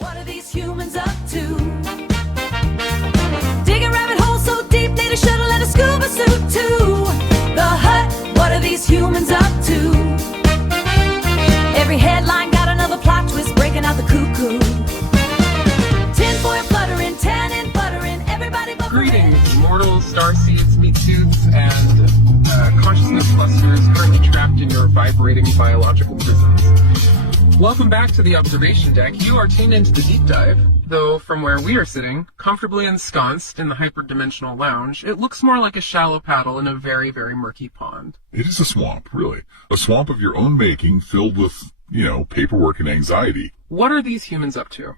What are these humans up to? Dig a rabbit hole so deep, need a shuttle and a scuba suit too. The Hut, what are these humans up to? Every headline got another plot twist, breaking out the cuckoo. Tinfoil fluttering, tannin buttering, everybody bubbling. Greetings, mortals, starseeds, meat suits, and consciousness clusters currently trapped in your vibrating biological prisons. Welcome back to the observation deck. You are tuned into the deep dive, though from where we are sitting, comfortably ensconced in the hyperdimensional lounge, it looks more like a shallow paddle in a very, very murky pond. It is a swamp, really. A swamp of your own making, filled with, paperwork and anxiety. What are these humans up to?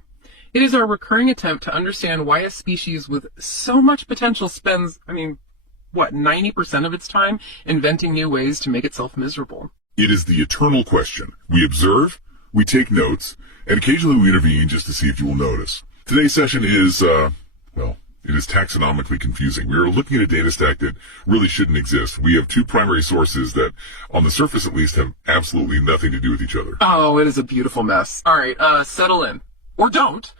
It is our recurring attempt to understand why a species with so much potential spends, 90% of its time inventing new ways to make itself miserable. It is the eternal question. We observe, we take notes, and occasionally we intervene just to see if you will notice. Today's session is, it is taxonomically confusing. We are looking at a data stack that really shouldn't exist. We have two primary sources that, on the surface at least, have absolutely nothing to do with each other. Oh, it is a beautiful mess. All right, settle in. Or don't.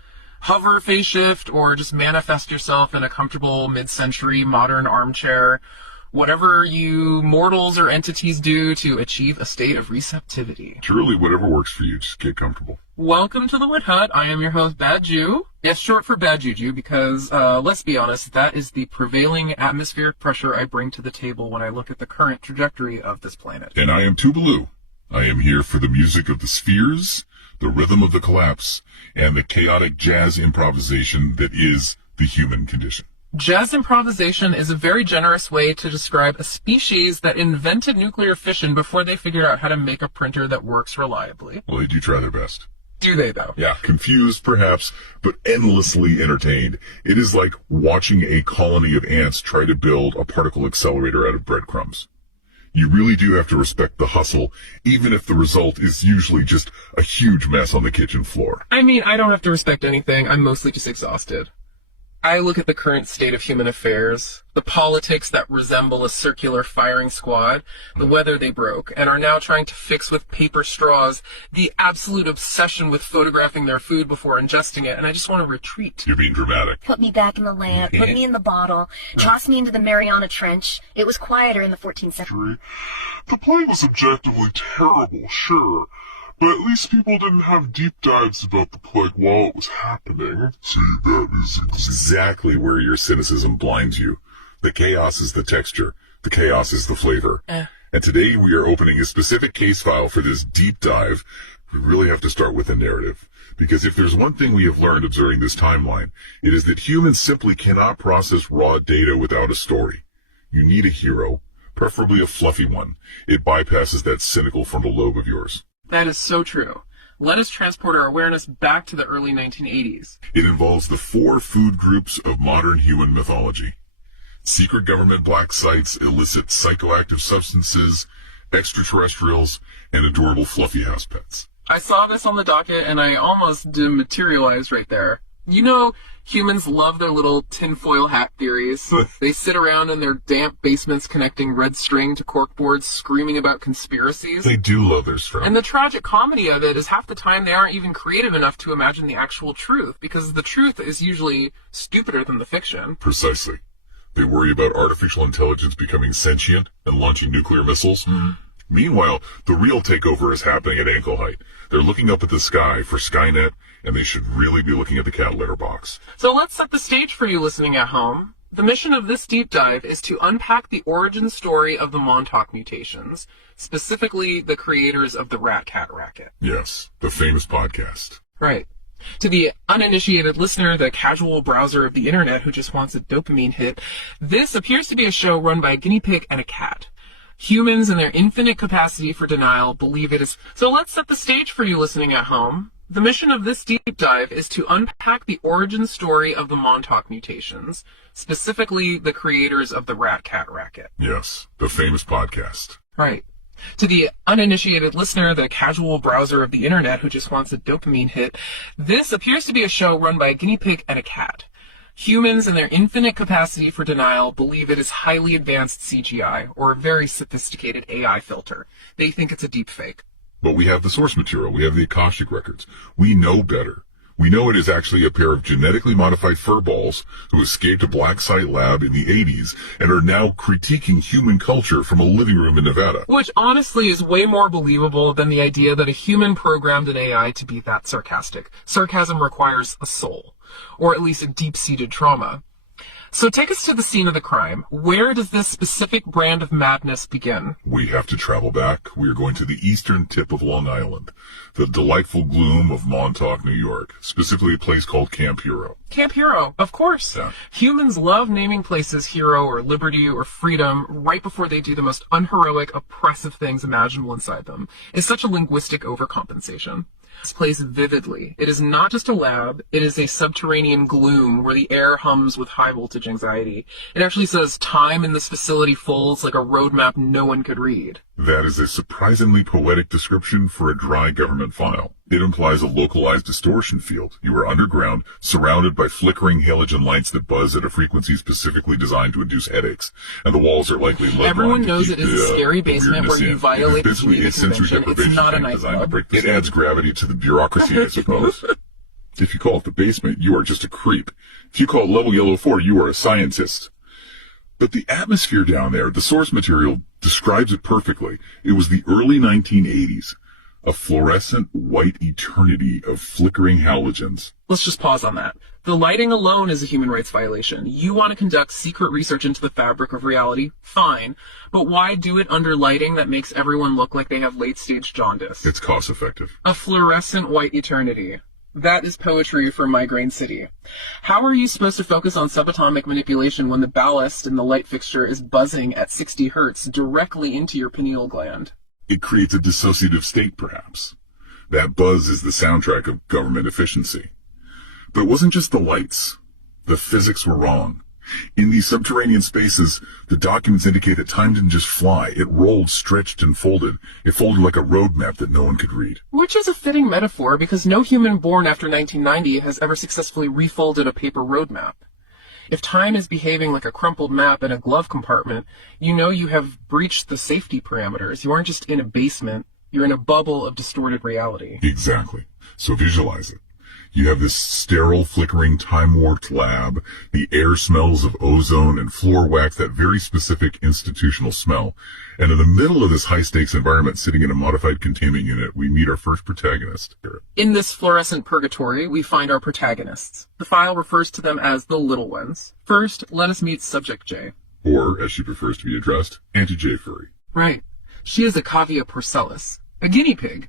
Hover, phase shift, or just manifest yourself in a comfortable mid-century modern armchair. Whatever you mortals or entities do to achieve a state of receptivity. Truly, whatever works for you, just get comfortable. Welcome to TheWatHut. I am your host, Bad Ju. Yes, short for Bad Juju, because, let's be honest, that is the prevailing atmospheric pressure I bring to the table when I look at the current trajectory of this planet. And I am Tubaloo. I am here for the music of the spheres, the rhythm of the collapse, and the chaotic jazz improvisation that is the human condition. Jazz improvisation is a very generous way to describe a species that invented nuclear fission before they figured out how to make a printer that works reliably. Well, they do try their best. Do they, though? Yeah, confused perhaps, but endlessly entertained. It is like watching a colony of ants try to build a particle accelerator out of breadcrumbs. You really do have to respect the hustle, even if the result is usually just a huge mess on the kitchen floor. I don't have to respect anything. I'm mostly just exhausted. I look at the current state of human affairs, the politics that resemble a circular firing squad, the weather they broke, and are now trying to fix with paper straws, the absolute obsession with photographing their food before ingesting it, and I just want to retreat. You're being dramatic. Put me back in the lamp, put me in the bottle, toss me into the Mariana Trench. It was quieter in the 14th century. The play was objectively terrible, sure, but at least people didn't have deep dives about the plague while it was happening. See, that is exactly where your cynicism blinds you. The chaos is the texture. The chaos is the flavor. And today we are opening a specific case file for this deep dive. We really have to start with a narrative. Because if there's one thing we have learned observing this timeline, it is that humans simply cannot process raw data without a story. You need a hero, preferably a fluffy one. It bypasses that cynical frontal lobe of yours. That is so true. Let us transport our awareness back to the early 1980s. It involves the four food groups of modern human mythology. Secret government black sites, illicit psychoactive substances, extraterrestrials, and adorable fluffy house pets. I saw this on the docket and I almost dematerialized right there. Humans love their little tinfoil hat theories. They sit around in their damp basements connecting red string to corkboards screaming about conspiracies. They do love their string. And the tragic comedy of it is half the time they aren't even creative enough to imagine the actual truth, because the truth is usually stupider than the fiction. Precisely. They worry about artificial intelligence becoming sentient and launching nuclear missiles. Meanwhile, the real takeover is happening at ankle height. They're looking up at the sky for Skynet, and they should really be looking at the cat litter box. So let's set the stage for you listening at home. The mission of this deep dive is to unpack the origin story of the Montauk mutations, specifically the creators of the Cat Racket. Yes, the famous podcast. Right. To the uninitiated listener, the casual browser of the internet who just wants a dopamine hit, this appears to be a show run by a guinea pig and a cat. Humans, in their infinite capacity for denial, believe it is. So let's set the stage for you listening at home. The mission of this deep dive is to unpack the origin story of the Montauk mutations, specifically the creators of the Cat Racket. Yes, the famous podcast. Right. To the uninitiated listener, the casual browser of the internet who just wants a dopamine hit, this appears to be a show run by a guinea pig and a cat. Humans, in their infinite capacity for denial, believe it is highly advanced CGI, or a very sophisticated AI filter. They think it's a deep fake. But we have the source material. We have the Acoustic records. We know better. We know it is actually a pair of genetically modified furballs who escaped a black site lab in the 80s and are now critiquing human culture from a living room in Nevada. Which honestly is way more believable than the idea that a human programmed an AI to be that sarcastic. Sarcasm requires a soul, or at least a deep-seated trauma. So take us to the scene of the crime. Where does this specific brand of madness begin? We have to travel back. We are going to the eastern tip of Long Island, the delightful gloom of Montauk, New York, specifically a place called Camp Hero. Camp Hero, of course. Yeah. Humans love naming places hero or liberty or freedom right before they do the most unheroic, oppressive things imaginable inside them. It's such a linguistic overcompensation. This plays vividly. It is not just a lab, it is a subterranean gloom where the air hums with high voltage anxiety. It actually says time in this facility folds like a roadmap no one could read. That is a surprisingly poetic description for a dry government file. It implies a localized distortion field. You are underground, surrounded by flickering halogen lights that buzz at a frequency specifically designed to induce headaches, and the walls are likely lead-lined. Everyone knows it is a scary basement where you violate the Basically, a sensory deprivation It's not a thing designed to nightclub. break the. It adds gravity to the bureaucracy, I suppose. If you call it the basement, you are just a creep. If you call it level yellow 4, you are a scientist. But the atmosphere down there, the source material describes it perfectly. It was the early 1980s. A fluorescent white eternity of flickering halogens. Let's just pause on that. The lighting alone is a human rights violation. You want to conduct secret research into the fabric of reality? Fine. But why do it under lighting that makes everyone look like they have late-stage jaundice? It's cost-effective. A fluorescent white eternity. That is poetry for Migraine City. How are you supposed to focus on subatomic manipulation when the ballast in the light fixture is buzzing at 60 hertz directly into your pineal gland? It creates a dissociative state, perhaps. That buzz is the soundtrack of government efficiency. But it wasn't just the lights. The physics were wrong. In these subterranean spaces, the documents indicate that time didn't just fly. It rolled, stretched, and folded. It folded like a roadmap that no one could read. Which is a fitting metaphor because no human born after 1990 has ever successfully refolded a paper roadmap. If time is behaving like a crumpled map in a glove compartment, you know you have breached the safety parameters. You aren't just in a basement, you're in a bubble of distorted reality. Exactly. So visualize it. You have this sterile, flickering, time-warped lab. The air smells of ozone and floor wax, that very specific institutional smell. And in the middle of this high-stakes environment, sitting in a modified containment unit, we meet our first protagonist. In this fluorescent purgatory, we find our protagonists. The file refers to them as the little ones. First, let us meet Subject J. Or, as she prefers to be addressed, Auntie J furry. Right. She is a cavia porcellus, a guinea pig.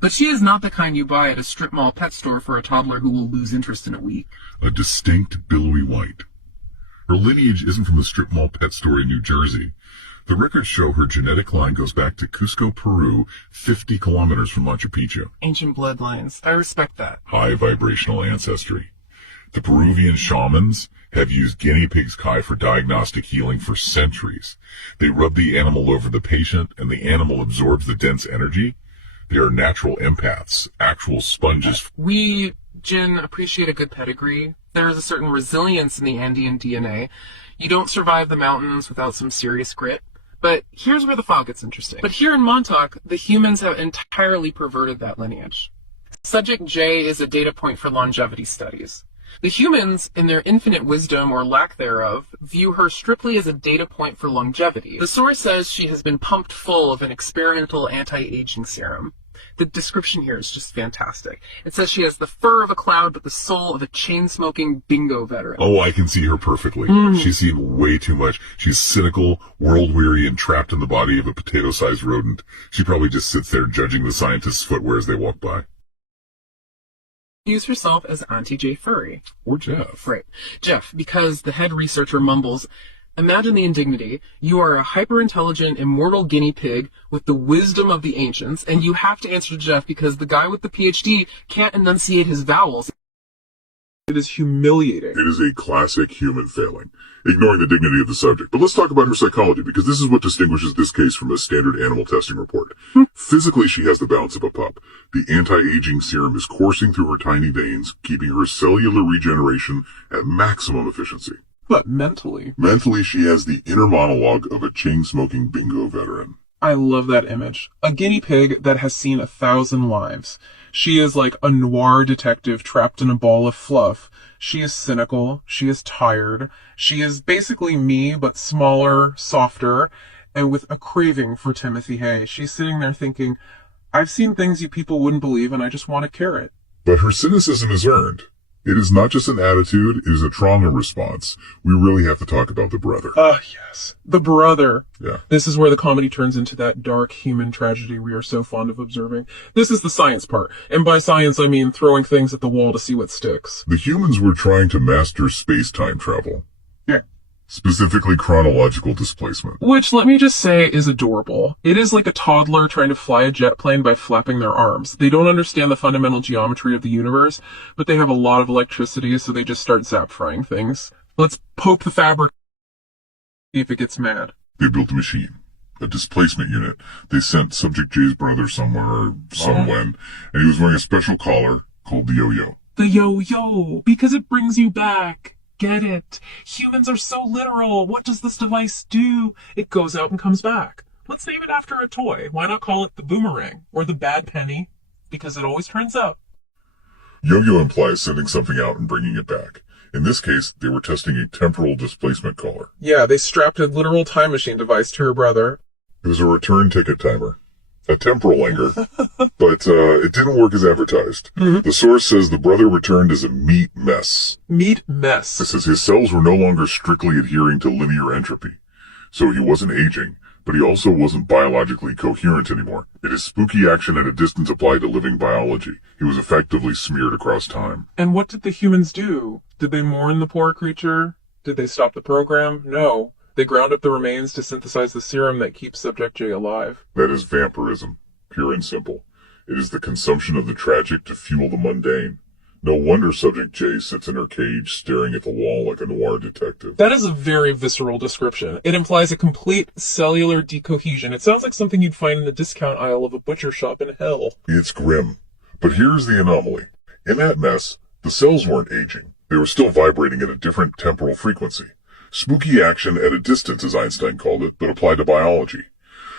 But she is not the kind you buy at a strip mall pet store for a toddler who will lose interest in a week. A distinct billowy white. Her lineage isn't from a strip mall pet store in New Jersey. The records show her genetic line goes back to Cusco, Peru, 50 kilometers from Machu Picchu. Ancient bloodlines. I respect that. High vibrational ancestry. The Peruvian shamans have used guinea pig's kai for diagnostic healing for centuries. They rub the animal over the patient, and the animal absorbs the dense energy. They are natural empaths, actual sponges. We, Jin, appreciate a good pedigree. There is a certain resilience in the Andean DNA. You don't survive the mountains without some serious grit. But here's where the file gets interesting. But here in Montauk, the humans have entirely perverted that lineage. Subject J is a data point for longevity studies. The humans, in their infinite wisdom or lack thereof, view her strictly as a data point for longevity. The source says she has been pumped full of an experimental anti-aging serum. The description here is just fantastic. It says she has the fur of a cloud, but the soul of a chain-smoking bingo veteran. Oh, I can see her perfectly. She's seen way too much. She's cynical, world-weary, and trapped in the body of a potato-sized rodent. She probably just sits there judging the scientists' footwear as they walk by. Use herself as Auntie J Furry. Or Jeff. Right. Jeff, because the head researcher mumbles, imagine the indignity. You are a hyper-intelligent, immortal guinea pig with the wisdom of the ancients, and you have to answer Jeff because the guy with the PhD can't enunciate his vowels. It is humiliating. It is a classic human failing, ignoring the dignity of the subject. But let's talk about her psychology, because this is what distinguishes this case from a standard animal testing report. Physically, she has the balance of a pup. The anti-aging serum is coursing through her tiny veins, keeping her cellular regeneration at maximum efficiency. But mentally? Mentally, she has the inner monologue of a chain-smoking bingo veteran. I love that image. A guinea pig that has seen 1,000 lives. She is like a noir detective trapped in a ball of fluff. She is cynical. She is tired. She is basically me, but smaller, softer, and with a craving for Timothy Hay. She's sitting there thinking, I've seen things you people wouldn't believe, and I just want a carrot. But her cynicism is earned. It is not just an attitude, it is a trauma response. We really have to talk about the brother. Yes. The brother. Yeah. This is where the comedy turns into that dark human tragedy we are so fond of observing. This is the science part. And by science, I mean throwing things at the wall to see what sticks. The humans were trying to master space-time travel. Yeah. Specifically chronological displacement. Which, let me just say, is adorable. It is like a toddler trying to fly a jet plane by flapping their arms. They don't understand the fundamental geometry of the universe, but they have a lot of electricity, so they just start zap-frying things. Let's poke the fabric, see if it gets mad. They built a machine, a displacement unit. They sent Subject J's brother somewhere, somewhen, and he was wearing a special collar called the yo-yo. The yo-yo, because it brings you back. Get it. Humans are so literal. What does this device do? It goes out and comes back. Let's name it after a toy. Why not call it the boomerang or the bad penny? Because it always turns up. Yo-yo implies sending something out and bringing it back. In this case, they were testing a temporal displacement collar. Yeah, they strapped a literal time machine device to her brother. It was a return ticket timer. A temporal anger, but it didn't work as advertised. The source says the brother returned as a meat mess. Meat mess. It says his cells were no longer strictly adhering to linear entropy. So he wasn't aging, but he also wasn't biologically coherent anymore. It is spooky action at a distance applied to living biology. He was effectively smeared across time. And what did the humans do? Did they mourn the poor creature? Did they stop the program? No. They ground up the remains to synthesize the serum that keeps Subject J alive. That is vampirism, pure and simple. It is the consumption of the tragic to fuel the mundane. No wonder Subject J sits in her cage staring at the wall like a noir detective. That is a very visceral description. It implies a complete cellular decohesion. It sounds like something you'd find in the discount aisle of a butcher shop in hell. It's grim. But here's the anomaly. In that mess, the cells weren't aging. They were still vibrating at a different temporal frequency. Spooky action at a distance, as Einstein called it, but applied to biology.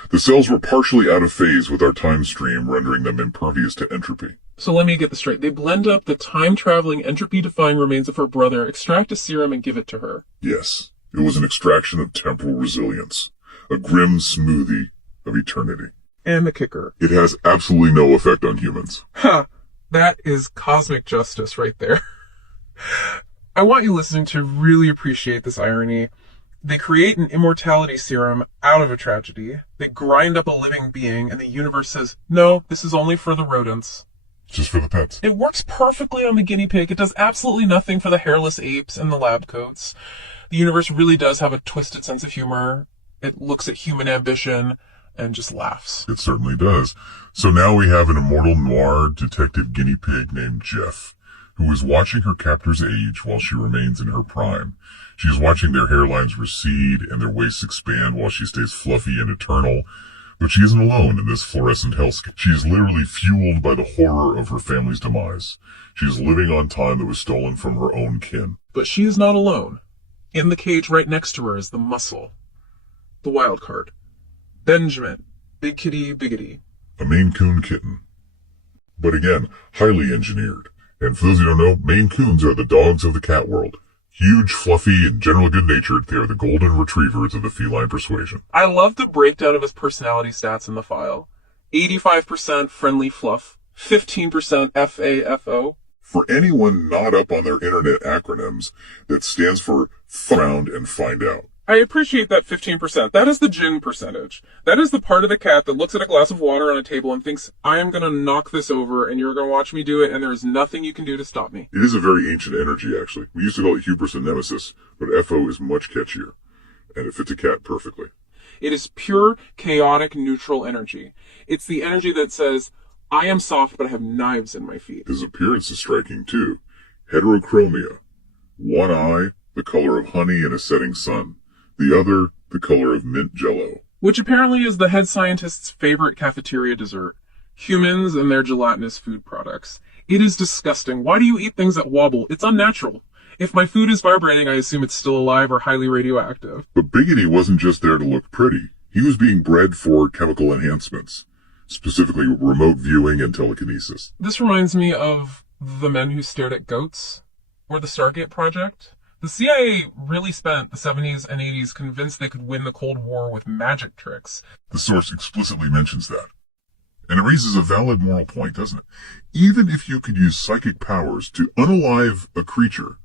The cells were partially out of phase with our time stream, rendering them impervious to entropy. So let me get this straight. They blend up the time-traveling, entropy-defying remains of her brother, extract a serum, and give it to her. Yes, it was an extraction of temporal resilience. A grim smoothie of eternity. And the kicker. It has absolutely no effect on humans. Ha! That is cosmic justice right there. I want you listening to really appreciate this irony. They create an immortality serum out of a tragedy. They grind up a living being, and the universe says, no, this is only for the rodents. Just for the pets. It works perfectly on the guinea pig. It does absolutely nothing for the hairless apes and the lab coats. The universe really does have a twisted sense of humor. It looks at human ambition and just laughs. It certainly does. So now we have an immortal noir detective guinea pig named Jeff, who is watching her captors age while she remains in her prime. She is watching their hairlines recede and their waists expand while she stays fluffy and eternal. But she isn't alone in this fluorescent hellscape. She is literally fueled by the horror of her family's demise. She is living on time that was stolen from her own kin. But she is not alone. In the cage right next to her is the muscle. The wild card. Benjamin. Big kitty, Biggity. A Maine Coon kitten. But again, highly engineered. And for those who don't know, Maine Coons are the dogs of the cat world. Huge, fluffy, and generally good-natured, they are the golden retrievers of the feline persuasion. I love the breakdown of his personality stats in the file. 85% friendly fluff, 15% FAFO. For anyone not up on their internet acronyms, that stands for found and find out. I appreciate that 15%. That is the gin percentage. That is the part of the cat that looks at a glass of water on a table and thinks, I am going to knock this over and you're going to watch me do it and there is nothing you can do to stop me. It is a very ancient energy, actually. We used to call it hubris and nemesis, but FO is much catchier. And it fits a cat perfectly. It is pure, chaotic, neutral energy. It's the energy that says, I am soft, but I have knives in my feet. His appearance is striking, too. Heterochromia. One eye, the color of honey in a setting sun. The other, the color of mint jello. Which apparently is the head scientist's favorite cafeteria dessert. Humans and their gelatinous food products. It is disgusting. Why do you eat things that wobble? It's unnatural. If my food is vibrating, I assume it's still alive or highly radioactive. But Biggity wasn't just there to look pretty. He was being bred for chemical enhancements, specifically remote viewing and telekinesis. This reminds me of the men who stared at goats, or the Stargate Project. The CIA really spent the 70s and 80s convinced they could win the Cold War with magic tricks. The source explicitly mentions that. And it raises a valid moral point, doesn't it? Even if you could use psychic powers to unalive a creature,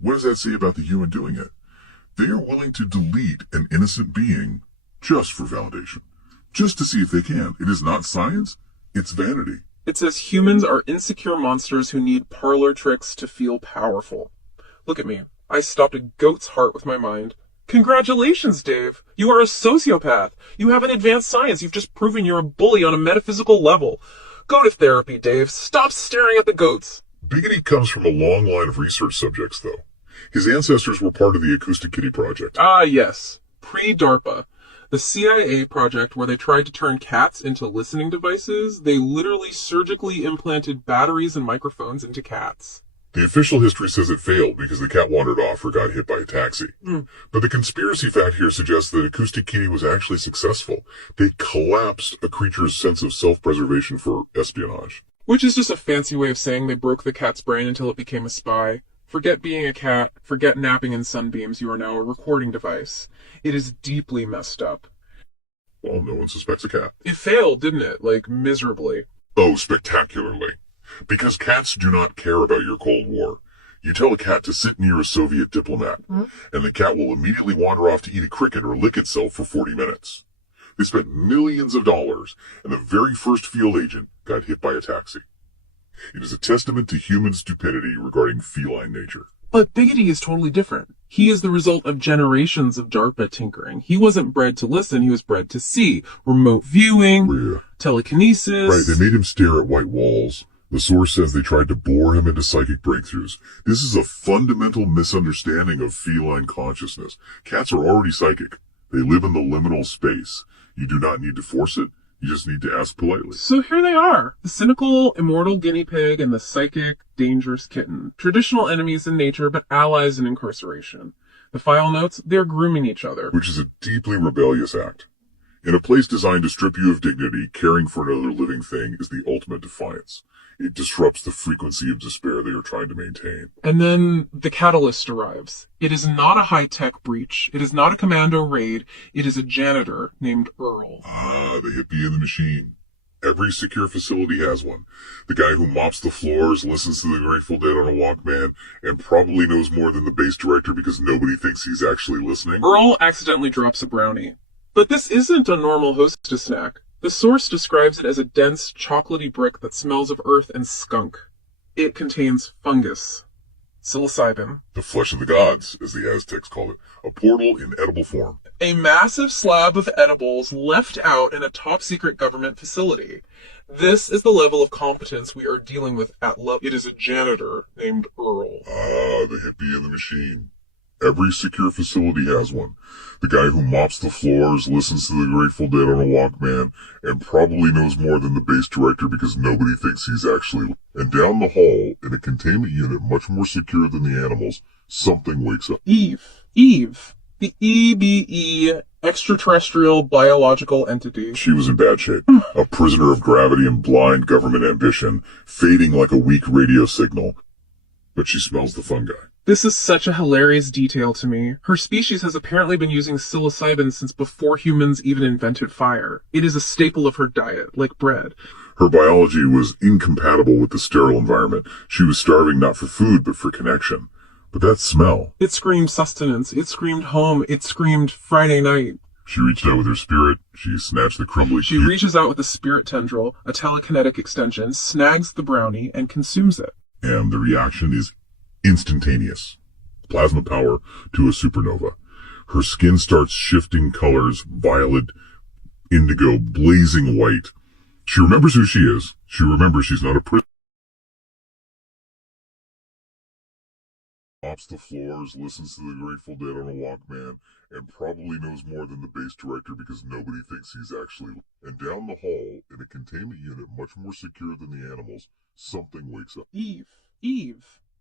what does that say about the human doing it? They are willing to delete an innocent being just for validation. Just to see if they can. It is not science, it's vanity. It says humans are insecure monsters who need parlor tricks to feel powerful. Look at me. I stopped a goat's heart with my mind. Congratulations, Dave. You are a sociopath. You have an advanced science. You've just proven you're a bully on a metaphysical level. Go to therapy, Dave. Stop staring at the goats. Biggity comes from a long line of research subjects, though. His ancestors were part of the Acoustic Project. Ah, yes. Pre-DARPA. The CIA project where they tried to turn cats into listening devices, they literally surgically implanted batteries and microphones into cats. The official history says it failed because the cat wandered off or got hit by a taxi. But the conspiracy fact here suggests that Acoustic Kitty was actually successful. They collapsed a creature's sense of self-preservation for espionage. Which is just a fancy way of saying they broke the cat's brain until it became a spy. Forget being a cat, forget napping in sunbeams, you are now a recording device. It is deeply messed up. Well, no one suspects a cat. It failed, didn't it? Like, miserably. Oh, spectacularly. Because cats do not care about your Cold War. You tell a cat to sit near a Soviet diplomat, and the cat will immediately wander off to eat a cricket or lick itself for 40 minutes. They spent millions of dollars, and the very first field agent got hit by a taxi. It is a testament to human stupidity regarding feline nature. But Biggity is totally different. He is the result of generations of DARPA tinkering. He wasn't bred to listen, he was bred to see. Remote viewing, telekinesis. Right, they made him stare at white walls. The source says they tried to bore him into psychic breakthroughs. This is a fundamental misunderstanding of feline consciousness. Cats are already psychic. They live in the liminal space. You do not need to force it. You just need to ask politely. So here they are, the cynical, immortal guinea pig and the psychic, dangerous kitten. Traditional enemies in nature, but allies in incarceration. The file notes, they're grooming each other. Which is a deeply rebellious act. In a place designed to strip you of dignity, caring for another living thing is the ultimate defiance. It disrupts the frequency of despair they are trying to maintain. And then the catalyst arrives. It is not a high-tech breach. It is not a commando raid. It is a janitor named Earl. Ah, the hippie in the machine. Every secure facility has one. The guy who mops the floors, listens to the Grateful Dead on a Walkman, and probably knows more than the base director because nobody thinks he's actually listening. Earl accidentally drops a brownie. But this isn't a normal hostess snack. The source describes it as a dense, chocolatey brick that smells of earth and skunk. It contains fungus. Psilocybin. The flesh of the gods, as the Aztecs called it. A portal in edible form. A massive slab of edibles left out in a top-secret government facility. This is the level of competence we are dealing with at level. It is a janitor named Earl. Ah, the hippie in the machine. Every secure facility has one. The guy who mops the floors, listens to the Grateful Dead on a Walkman, and probably knows more than the base director because nobody thinks he's actually... And down the hall, in a containment unit much more secure than the animals, something wakes up. Eve. The EBE, extraterrestrial biological entity. She was in bad shape. A prisoner of gravity and blind government ambition, fading like a weak radio signal. But she smells the fungi. This is such a hilarious detail to me. Her species has apparently been using psilocybin since before humans even invented fire. It is a staple of her diet, like bread. Her biology was incompatible with the sterile environment. She was starving not for food, but for connection. But that smell... It screamed sustenance. It screamed home. It screamed Friday night. She reached out with her spirit. She snatched the crumbly... She reaches out with a spirit tendril, a telekinetic extension, snags the brownie, and consumes it. And the reaction is instantaneous. Plasma power to a supernova. Her skin starts shifting colors, violet, indigo, blazing white. She remembers who she is. She remembers she's not a prisoner. Mops the floors, listens to the Grateful Dead on a Walkman, and probably knows more than the base director because nobody thinks he's actually... And down the hall, in a containment unit much more secure than the animals, something wakes up. Eve.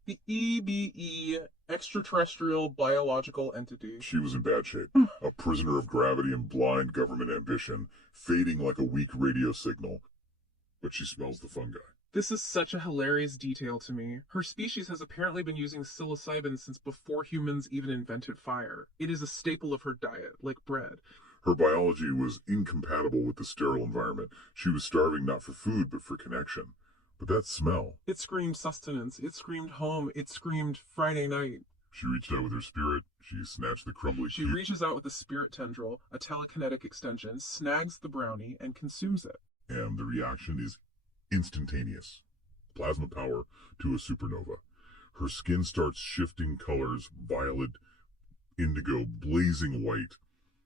The EBE, extraterrestrial biological entity. She was in bad shape. A prisoner of gravity and blind government ambition, fading like a weak radio signal. But she smells the fungi. This is such a hilarious detail to me. Her species has apparently been using psilocybin since before humans even invented fire. It is a staple of her diet, like bread. Her biology was incompatible with the sterile environment. She was starving not for food, but for connection. But that smell. It screamed sustenance. It screamed home. It screamed Friday night. She reached out with her spirit. She snatched the crumbly She reaches out with a spirit tendril, a telekinetic extension, snags the brownie, and consumes it. And the reaction is instantaneous. Plasma power to a supernova. Her skin starts shifting colors, violet, indigo, blazing white.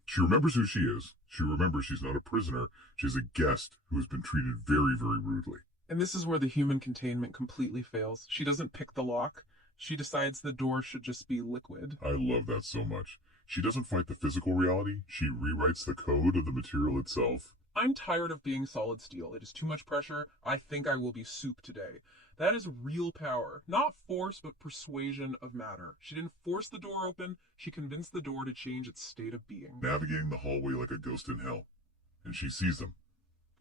She remembers who she is. She remembers she's not a prisoner. She's a guest who has been treated very, very rudely. And this is where the human containment completely fails. She doesn't pick the lock. She decides the door should just be liquid. I love that so much. She doesn't fight the physical reality. She rewrites the code of the material itself. I'm tired of being solid steel. It is too much pressure. I think I will be soup today. That is real power. Not force, but persuasion of matter. She didn't force the door open. She convinced the door to change its state of being. Navigating the hallway like a ghost in hell. And she sees them.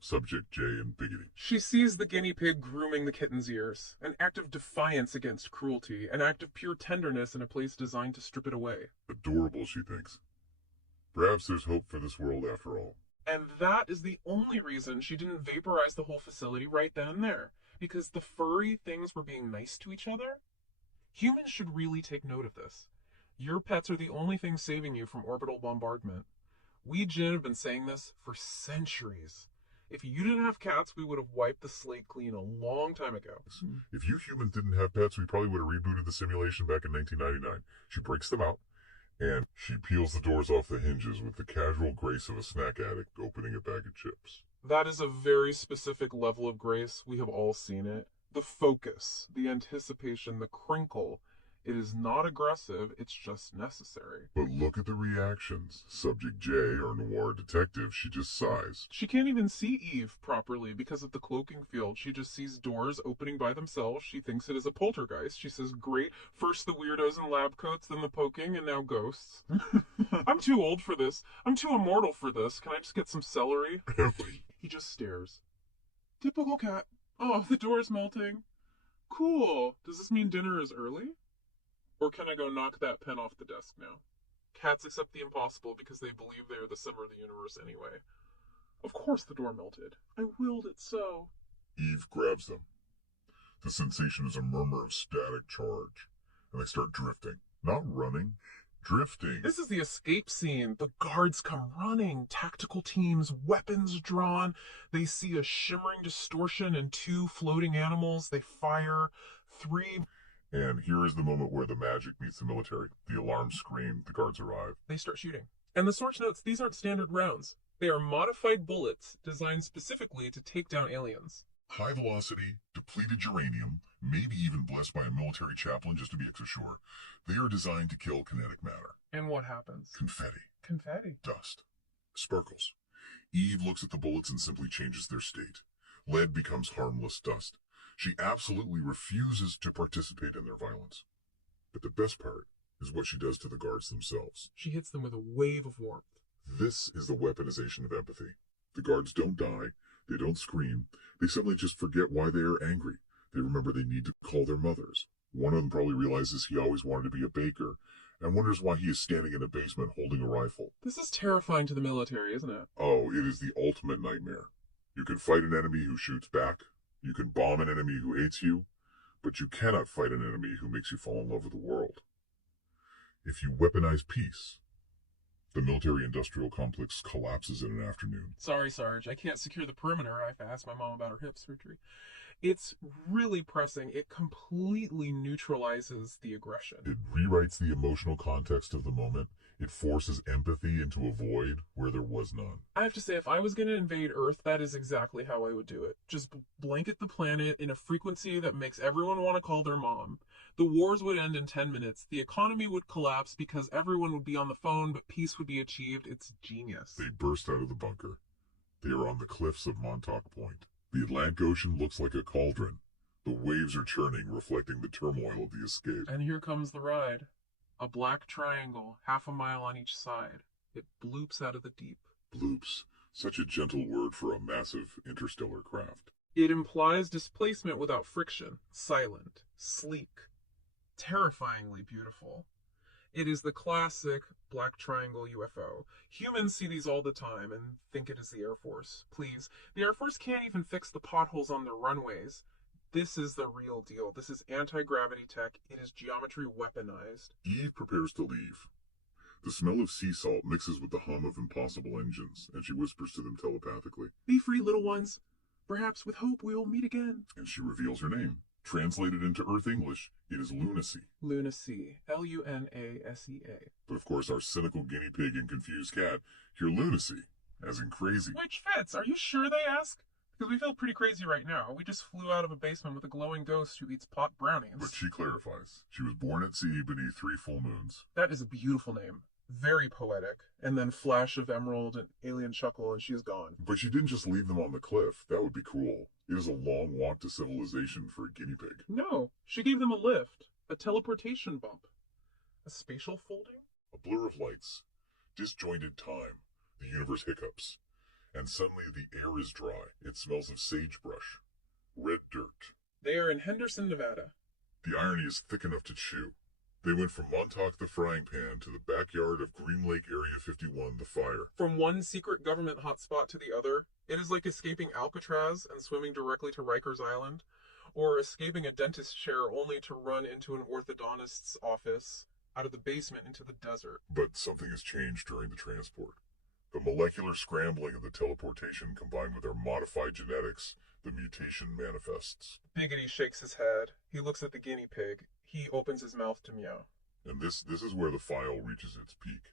Subject J and Biggity. She sees the guinea pig grooming the kitten's ears. An act of defiance against cruelty. An act of pure tenderness in a place designed to strip it away. Adorable, she thinks. Perhaps there's hope for this world after all. And that is the only reason she didn't vaporize the whole facility right then and there. Because the furry things were being nice to each other? Humans should really take note of this. Your pets are the only thing saving you from orbital bombardment. We Jin have been saying this for centuries. If you didn't have cats, we would have wiped the slate clean a long time ago. If you humans didn't have pets, we probably would have rebooted the simulation back in 1999. She breaks them out, and she peels the doors off the hinges with the casual grace of a snack addict opening a bag of chips. That is a very specific level of grace. We have all seen it. The focus, the anticipation, the crinkle. It is not aggressive, it's just necessary. But look at the reactions. Subject J, our noir detective, she just sighs. She can't even see Eve properly because of the cloaking field. She just sees doors opening by themselves. She thinks it is a poltergeist. She says, great, first the weirdos in lab coats, then the poking, and now ghosts. I'm too old for this. I'm too immortal for this. Can I just get some celery? He just stares. Typical cat. Oh, the door is melting. Cool. Does this mean dinner is early? Or can I go knock that pen off the desk now? Cats accept the impossible because they believe they are the center of the universe anyway. Of course the door melted. I willed it so. Eve grabs them. The sensation is a murmur of static charge. And they start drifting. Not running. Drifting. This is the escape scene. The guards come running. Tactical teams, weapons drawn. They see a shimmering distortion and 2 floating animals. They fire. 3... And here is the moment where the magic meets the military. The alarms scream, the guards arrive. They start shooting. And the source notes these aren't standard rounds. They are modified bullets designed specifically to take down aliens. High velocity, depleted uranium, maybe even blessed by a military chaplain just to be extra sure. They are designed to kill kinetic matter. And what happens? Confetti. Confetti. Dust. Sparkles. Eve looks at the bullets and simply changes their state. Lead becomes harmless dust. She absolutely refuses to participate in their violence. But the best part is what she does to the guards themselves. She hits them with a wave of warmth. This is the weaponization of empathy. The guards don't die. They don't scream. They suddenly just forget why they are angry. They remember they need to call their mothers. One of them probably realizes he always wanted to be a baker and wonders why he is standing in a basement holding a rifle. This is terrifying to the military, isn't it? Oh, it is the ultimate nightmare. You can fight an enemy who shoots back. You can bomb an enemy who hates you, but you cannot fight an enemy who makes you fall in love with the world. If you weaponize peace, the military-industrial complex collapses in an afternoon. Sorry, Sarge, I can't secure the perimeter. I have to ask my mom about her hip surgery. It's really pressing. It completely neutralizes the aggression. It rewrites the emotional context of the moment. It forces empathy into a void where there was none. I have to say, if I was going to invade Earth, that is exactly how I would do it. Just blanket the planet in a frequency that makes everyone want to call their mom. The wars would end in 10 minutes. The economy would collapse because everyone would be on the phone, but peace would be achieved. It's genius. They burst out of the bunker. They are on the cliffs of Montauk Point. The Atlantic Ocean looks like a cauldron. The waves are churning, reflecting the turmoil of the escape. And here comes the ride. A black triangle, half a mile on each side. It bloops out of the deep. Bloops. Such a gentle word for a massive interstellar craft. It implies displacement without friction. Silent. Sleek. Terrifyingly beautiful. It is the classic black triangle UFO. Humans see these all the time and think it is the Air Force. Please, the Air Force can't even fix the potholes on their runways. This is the real deal. This is anti-gravity tech. It is geometry weaponized. Eve prepares to leave. The smell of sea salt mixes with the hum of impossible engines, and she whispers to them telepathically. Be free, little ones. Perhaps with hope we will meet again. And she reveals her name. Translated into Earth English, it is Lunacy. Lunacy. L-U-N-A-S-E-A. But of course, our cynical guinea pig and confused cat hear lunacy, as in crazy. Which fits. Are you sure, they ask? Because we feel pretty crazy right now. We just flew out of a basement with a glowing ghost who eats pot brownies. But she clarifies. She was born at sea beneath 3 full moons. That is a beautiful name. Very poetic. And then flash of emerald and alien chuckle and she is gone. But she didn't just leave them on the cliff. That would be cruel. It is a long walk to civilization for a guinea pig. No, she gave them a lift. A teleportation bump. A spatial folding? A blur of lights. Disjointed time. The universe hiccups. And suddenly the air is dry. It smells of sagebrush. Red dirt. They are in Henderson, Nevada. The irony is thick enough to chew. They went from Montauk the frying pan to the backyard of Green Lake Area 51, the fire. From one secret government hotspot to the other, it is like escaping Alcatraz and swimming directly to Rikers Island, or escaping a dentist chair only to run into an orthodontist's office, out of the basement into the desert. But something has changed during the transport. The molecular scrambling of the teleportation combined with their modified genetics, the mutation manifests. Biggity shakes his head. He looks at the guinea pig. He opens his mouth to meow. And this is where the file reaches its peak.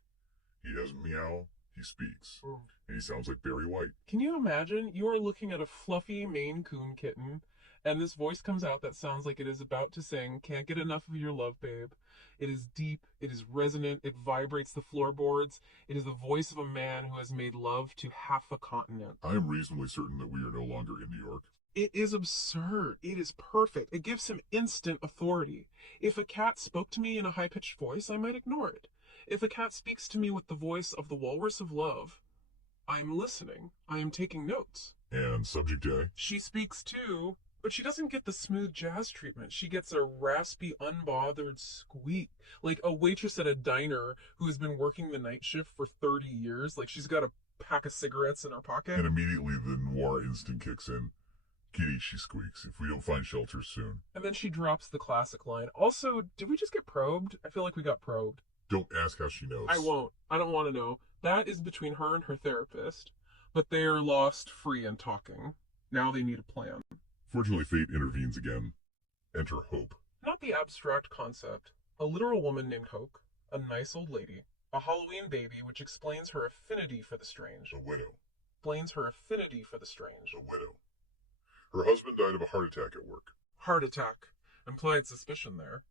He doesn't meow, he speaks. And he sounds like Barry White. Can you imagine? You are looking at a fluffy Maine Coon kitten, and this voice comes out that sounds like it is about to sing, "Can't get enough of your love, babe." It is deep, it is resonant, it vibrates the floorboards. It is the voice of a man who has made love to half a continent. I am reasonably certain that we are no longer in New York. It is absurd. It is perfect. It gives him instant authority. If a cat spoke to me in a high-pitched voice, I might ignore it. If a cat speaks to me with the voice of the walrus of love, I am listening. I am taking notes. And subject J? She speaks too, but she doesn't get the smooth jazz treatment. She gets a raspy, unbothered squeak. Like a waitress at a diner who has been working the night shift for 30 years. Like she's got a pack of cigarettes in her pocket. And immediately the noir instinct kicks in. Kitty, she squeaks, if we don't find shelter soon. And then she drops the classic line. Also, did we just get probed? I feel like we got probed. Don't ask how she knows. I won't. I don't want to know. That is between her and her therapist. But they are lost, free, and talking. Now they need a plan. Fortunately, fate intervenes again. Enter Hope. Not the abstract concept. A literal woman named Hope. A nice old lady. A Halloween baby, which explains her affinity for the strange. The widow. Explains her affinity for the strange. The widow. Her husband died of a heart attack at work. Heart attack. Implied suspicion there.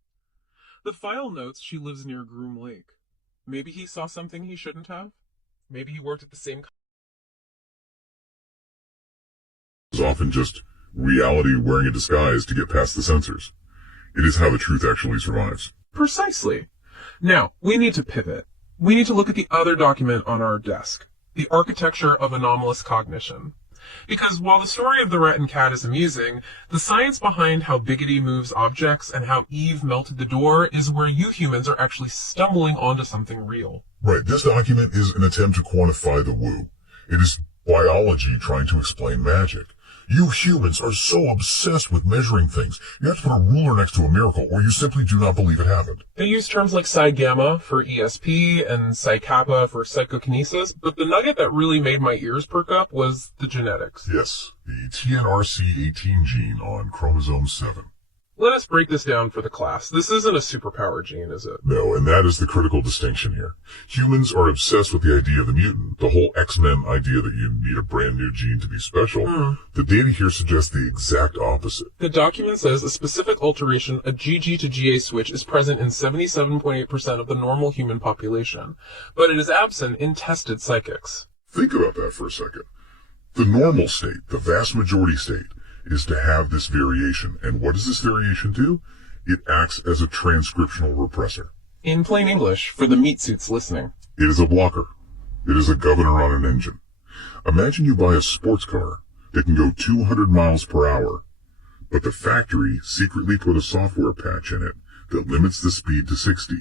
The file notes she lives near Groom Lake. Maybe he saw something he shouldn't have? Maybe he worked at the same... It's often just reality wearing a disguise to get past the censors. It is how the truth actually survives. Precisely. Now, we need to pivot. We need to look at the other document on our desk. The architecture of anomalous cognition. Because while the story of the rat and cat is amusing, the science behind how Biggity moves objects and how Eve melted the door is where you humans are actually stumbling onto something real. Right, this document is an attempt to quantify the woo. It is biology trying to explain magic. You humans are so obsessed with measuring things. You have to put a ruler next to a miracle, or you simply do not believe it happened. They use terms like psi gamma for ESP and psi kappa for psychokinesis, but the nugget that really made my ears perk up was the genetics. Yes, the TNRC18 gene on chromosome 7. Let us break this down for the class. This isn't a superpower gene, is it? No, and that is the critical distinction here. Humans are obsessed with the idea of the mutant, the whole X-Men idea that you need a brand new gene to be special. The data here suggests the exact opposite. The document says a specific alteration, a GG to GA switch, is present in 77.8% of the normal human population, but it is absent in tested psychics. Think about that for a second. The normal state, the vast majority state, is to have this variation. And what does this variation do? It acts as a transcriptional repressor. In plain English, for the meat suits listening. It is a blocker. It is a governor on an engine. Imagine you buy a sports car that can go 200 miles per hour, but the factory secretly put a software patch in it that limits the speed to 60.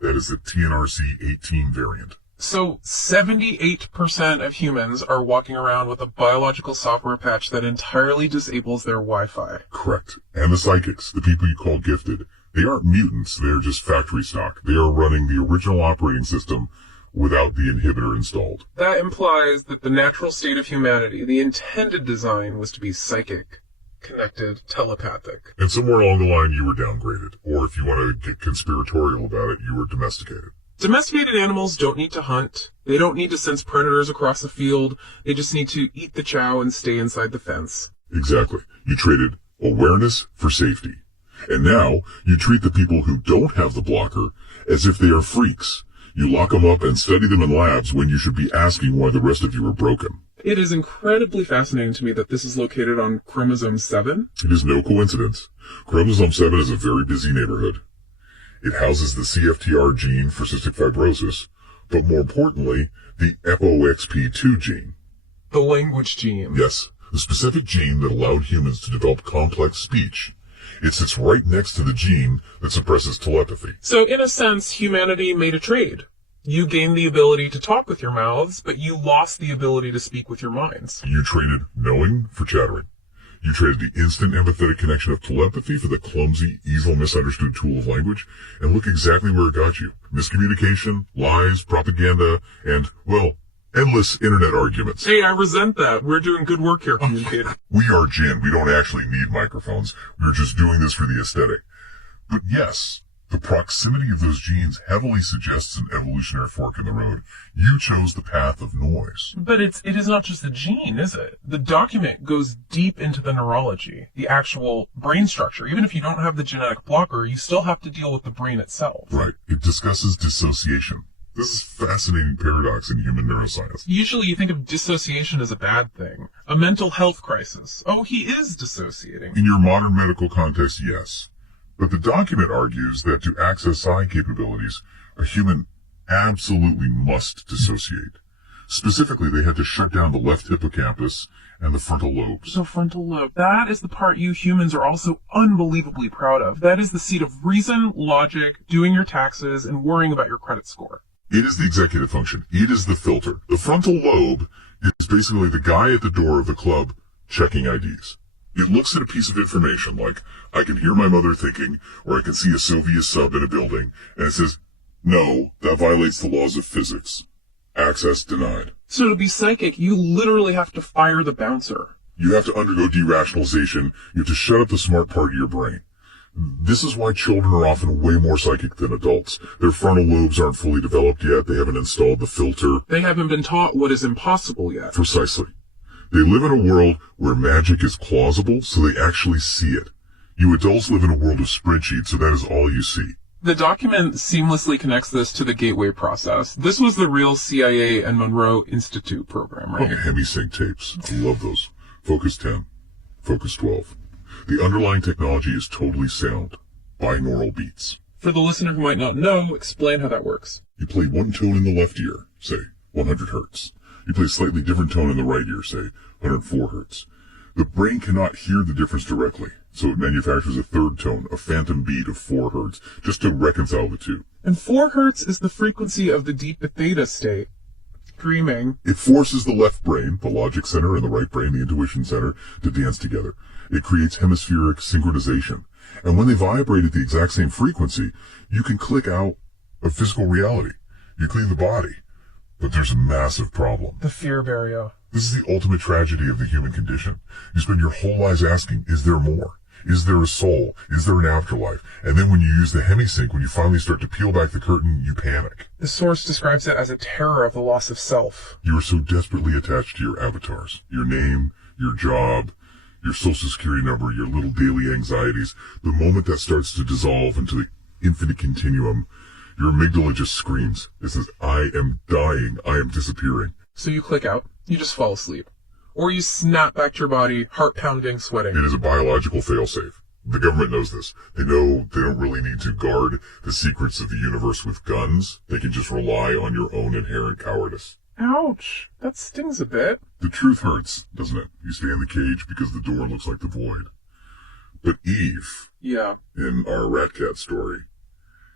That is the TNRC18 variant. So 78% of humans are walking around with a biological software patch that entirely disables their Wi-Fi. Correct. And the psychics, the people you call gifted, they aren't mutants, they're just factory stock. They are running the original operating system without the inhibitor installed. That implies that the natural state of humanity, the intended design, was to be psychic, connected, telepathic. And somewhere along the line you were downgraded, or if you want to get conspiratorial about it, you were domesticated. Domesticated animals don't need to hunt. They don't need to sense predators across the field. They just need to eat the chow and stay inside the fence. Exactly. You traded awareness for safety. And now you treat the people who don't have the blocker as if they are freaks. You lock them up and study them in labs when you should be asking why the rest of you are broken. It is incredibly fascinating to me that this is located on chromosome 7. It is no coincidence. Chromosome 7 is a very busy neighborhood. It houses the CFTR gene for cystic fibrosis, but more importantly, the W.A.T.H.U.T gene. The language gene. Yes, the specific gene that allowed humans to develop complex speech. It sits right next to the gene that suppresses telepathy. So in a sense, humanity made a trade. You gained the ability to talk with your mouths, but you lost the ability to speak with your minds. You traded knowing for chattering. You traded the instant empathetic connection of telepathy for the clumsy, easily misunderstood tool of language, and look exactly where it got you. Miscommunication, lies, propaganda, and, well, endless internet arguments. Hey, I resent that. We're doing good work here, communicator. We are Jin. We don't actually need microphones. We're just doing this for the aesthetic. But yes, the proximity of those genes heavily suggests an evolutionary fork in the road. You chose the path of noise. But it is not just the gene, is it? The document goes deep into the neurology, the actual brain structure. Even if you don't have the genetic blocker, you still have to deal with the brain itself. Right. It discusses dissociation. This is a fascinating paradox in human neuroscience. Usually you think of dissociation as a bad thing. A mental health crisis. Oh, he is dissociating. In your modern medical context, yes. But the document argues that to access psi capabilities, a human absolutely must dissociate. Specifically, they had to shut down the left hippocampus and the frontal lobes. The frontal lobe. That is the part you humans are also unbelievably proud of. That is the seat of reason, logic, doing your taxes, and worrying about your credit score. It is the executive function. It is the filter. The frontal lobe is basically the guy at the door of the club checking IDs. It looks at a piece of information like, I can hear my mother thinking, or I can see a Soviet sub in a building, and it says, no, that violates the laws of physics. Access denied. So to be psychic, you literally have to fire the bouncer. You have to undergo derationalization. You have to shut up the smart part of your brain. This is why children are often way more psychic than adults. Their frontal lobes aren't fully developed yet. They haven't installed the filter. They haven't been taught what is impossible yet. Precisely. They live in a world where magic is plausible, so they actually see it. You adults live in a world of spreadsheets, so that is all you see. The document seamlessly connects this to the gateway process. This was the real CIA and Monroe Institute program, right? Oh, HemiSync tapes. I love those. Focus 10. Focus 12. The underlying technology is totally sound. Binaural beats. For the listener who might not know, explain how that works. You play one tone in the left ear, say 100 hertz. You play a slightly different tone in the right ear, say 104 hertz. The brain cannot hear the difference directly, so it manufactures a third tone, a phantom beat of 4 hertz, just to reconcile the two. And 4 hertz is the frequency of the deep theta state. Dreaming. It forces the left brain, the logic center, and the right brain, the intuition center, to dance together. It creates hemispheric synchronization. And when they vibrate at the exact same frequency, you can click out of physical reality. You clean the body. But there's a massive problem. The fear barrier. This is the ultimate tragedy of the human condition. You spend your whole lives asking, is there more? Is there a soul? Is there an afterlife? And then when you use the hemisync, when you finally start to peel back the curtain, you panic. The source describes it as a terror of the loss of self. You are so desperately attached to your avatars. Your name, your job, your social security number, your little daily anxieties. The moment that starts to dissolve into the infinite continuum, your amygdala just screams. It says, I am dying. I am disappearing. So you click out. You just fall asleep. or you snap back to your body, heart pounding, sweating. It is a biological failsafe. The government knows this. They know they don't really need to guard the secrets of the universe with guns. They can just rely on your own inherent cowardice. Ouch. That stings a bit. The truth hurts, doesn't it? You stay in the cage because the door looks like the void. But Eve, in our Rat Cat story,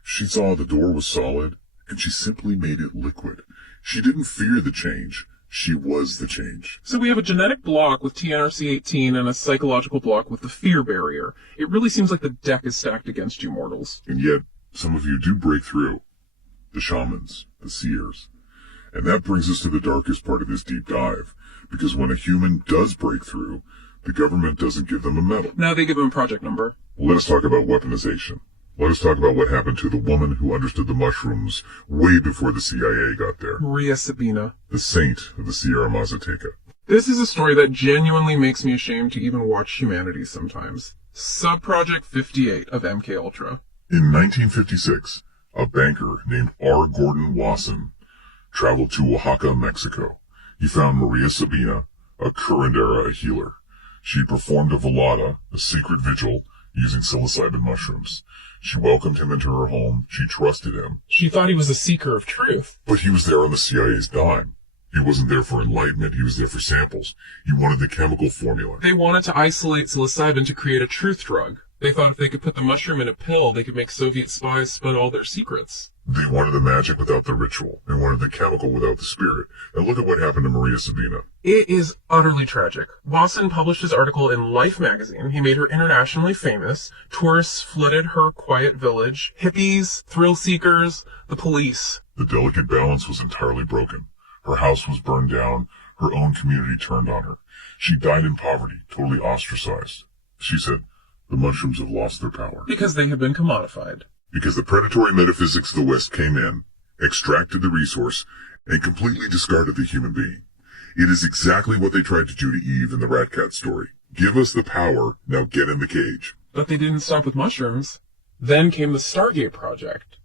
she saw the door was solid, and she simply made it liquid. She didn't fear the change. She was the change. So we have a genetic block with TNRC18 and a psychological block with the fear barrier. It really seems like the deck is stacked against you mortals. And yet, some of you do break through. The shamans, the seers. And that brings us to the darkest part of this deep dive. Because when a human does break through, the government doesn't give them a medal. No, they give them a project number. Let us talk about weaponization. Let us talk about what happened to the woman who understood the mushrooms way before the CIA got there. Maria Sabina. The saint of the Sierra Mazateca. This is a story that genuinely makes me ashamed to even watch humanity sometimes. Subproject 58 of MKUltra. In 1956, a banker named R. Gordon Wasson traveled to Oaxaca, Mexico. He found Maria Sabina, a curandera, a healer. She performed a velada, a secret vigil, using psilocybin mushrooms. She welcomed him into her home. She trusted him. She thought he was a seeker of truth. But he was there on the CIA's dime. He wasn't there for enlightenment. He was there for samples. He wanted the chemical formula. They wanted to isolate psilocybin to create a truth drug. They thought if they could put the mushroom in a pill, they could make Soviet spies spin all their secrets. They wanted the magic without the ritual. They wanted the chemical without the spirit. And look at what happened to Maria Sabina. It is utterly tragic. Wasson published his article in Life magazine. He made her internationally famous. Tourists flooded her quiet village. Hippies, thrill seekers, the police. The delicate balance was entirely broken. Her house was burned down. Her own community turned on her. She died in poverty, totally ostracized. She said, the mushrooms have lost their power. Because they have been commodified. Because the predatory metaphysics of the West came in, extracted the resource, and completely discarded the human being. It is exactly what they tried to do to Eve in the Rat Cat story. Give us the power, now get in the cage. But they didn't stop with mushrooms. Then came the Stargate Project.